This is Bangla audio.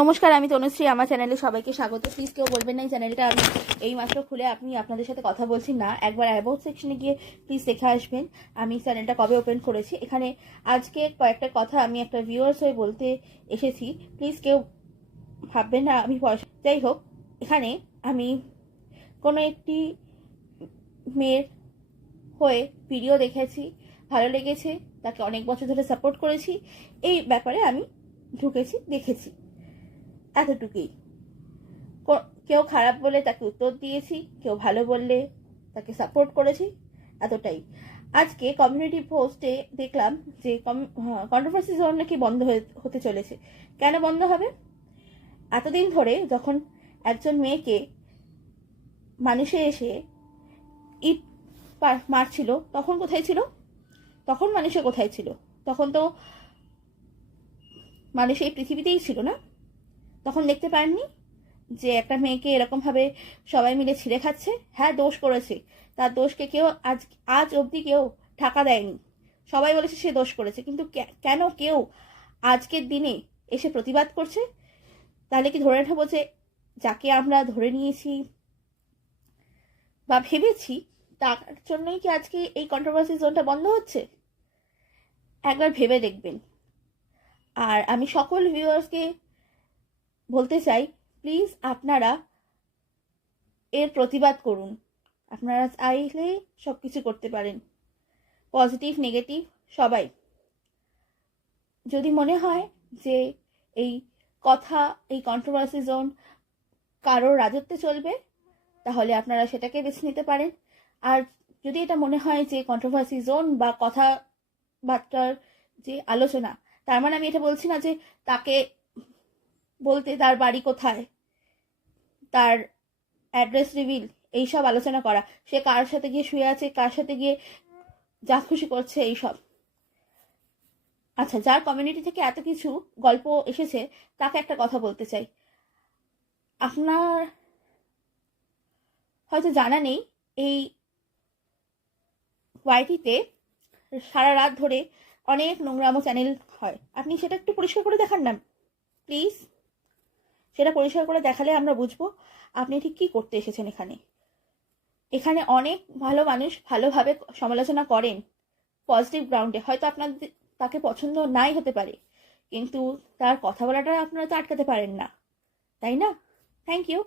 নমস্কার, আমি তনুশ্রী। আমার চ্যানেলে সবাইকে স্বাগত। প্লিজ কেউ বলবেন না এই চ্যানেলটা আমি এই মাত্র খুলে আপনি আপনাদের সাথে কথা বলছি না। একবার অ্যাবাউট সেকশনে গিয়ে প্লিজ দেখে আসবেন আমি চ্যানেলটা কবে ওপেন করেছি। এখানে আজকে কয়েকটা কথা আমি একটা ভিউয়ার্স হয়ে বলতে এসেছি। প্লিজ কেউ ভাববেন না আমি পয়সা। যাই হোক, এখানে আমি কোনো একটি মেয়ের হয়ে ভিডিও দেখেছি, ভালো লেগেছে, তাকে অনেক বছর ধরে সাপোর্ট করেছি, এই ব্যাপারে আমি ঢুকেছি, দেখেছি, এতটুকুই। কেউ খারাপ বলে তাকে উত্তর দিয়েছি, কেউ ভালো বললে তাকে সাপোর্ট করেছি, এতটাই। আজকে কমিউনিটি পোস্টে দেখলাম যে কন্ট্রোভার্সি জোন নাকি বন্ধ হতে চলেছে। কেন বন্ধ হবে? এতদিন ধরে যখন একজন মেয়েকে মানুষে এসে ইট মারছিল, তখন কোথায় ছিল? তখন মানুষে কোথায় ছিল? তখন তো মানুষ এই পৃথিবীতেই ছিল না। তখন দেখতে পাননি যে একটা মেয়েকে এরকমভাবে সবাই মিলে ছিঁড়ে খাচ্ছে? হ্যাঁ, দোষ করেছে, তার দোষকে কেউ আজ অবধি কেউ ঢাকা দেয়নি। সবাই বলেছে সে দোষ করেছে, কিন্তু কেন কেউ আজকের দিনে এসে প্রতিবাদ করছে? তাহলে কি ধরে নেবো যে যাকে আমরা ধরে নিয়েছি বা ভেবেছি তার জন্যই কি আজকে এই কন্ট্রোভার্সি জোনটা বন্ধ হচ্ছে? একবার ভেবে দেখবেন। আর আমি সকল ভিউয়ার্সকে বলতে চাই, প্লিজ আপনারা এর প্রতিবাদ করুন। আপনারা চাইলে সব কিছু করতে পারেন, পজিটিভ নেগেটিভ সবাই। যদি মনে হয় যে এই কথা, এই কন্ট্রোভার্সি জোন কারোর রাজত্বে চলবে, তাহলে আপনারা সেটাকে বেছে নিতে পারেন। আর যদি এটা মনে হয় যে কন্ট্রোভার্সি জোন বা কথাবার্তার যে আলোচনা, তার মানে আমি এটা বলছি না যে তাকে বলতে তার বাড়ি কোথায়, তার অ্যাড্রেস রিভিল, এইসব আলোচনা করা, সে কার সাথে গিয়ে শুয়ে আছে, কার সাথে গিয়ে যা খুশি করছে, এইসব। আচ্ছা, যার কমিউনিটি থেকে এত কিছু গল্প এসেছে তাকে একটা কথা বলতে চাই। আপনার হয়তো জানা নেই, এই ওয়াইটিতে সারা রাত ধরে অনেক নোংরামো চ্যানেল হয়। আপনি সেটা একটু পরিষ্কার করে দেখান না প্লিজ। সেটা পরিষ্কার করে দেখালে আমরা বুঝবো আপনি ঠিক কি করতে এসেছেন এখানে। এখানে অনেক ভালো মানুষ ভালোভাবে সমালোচনা করেন পজিটিভ গ্রাউন্ডে। হয়তো আপনাদের তাকে পছন্দ নাই হতে পারে, কিন্তু তার কথা বলাটা আপনারা তো আটকাতে পারেন না, তাই না? Thank you.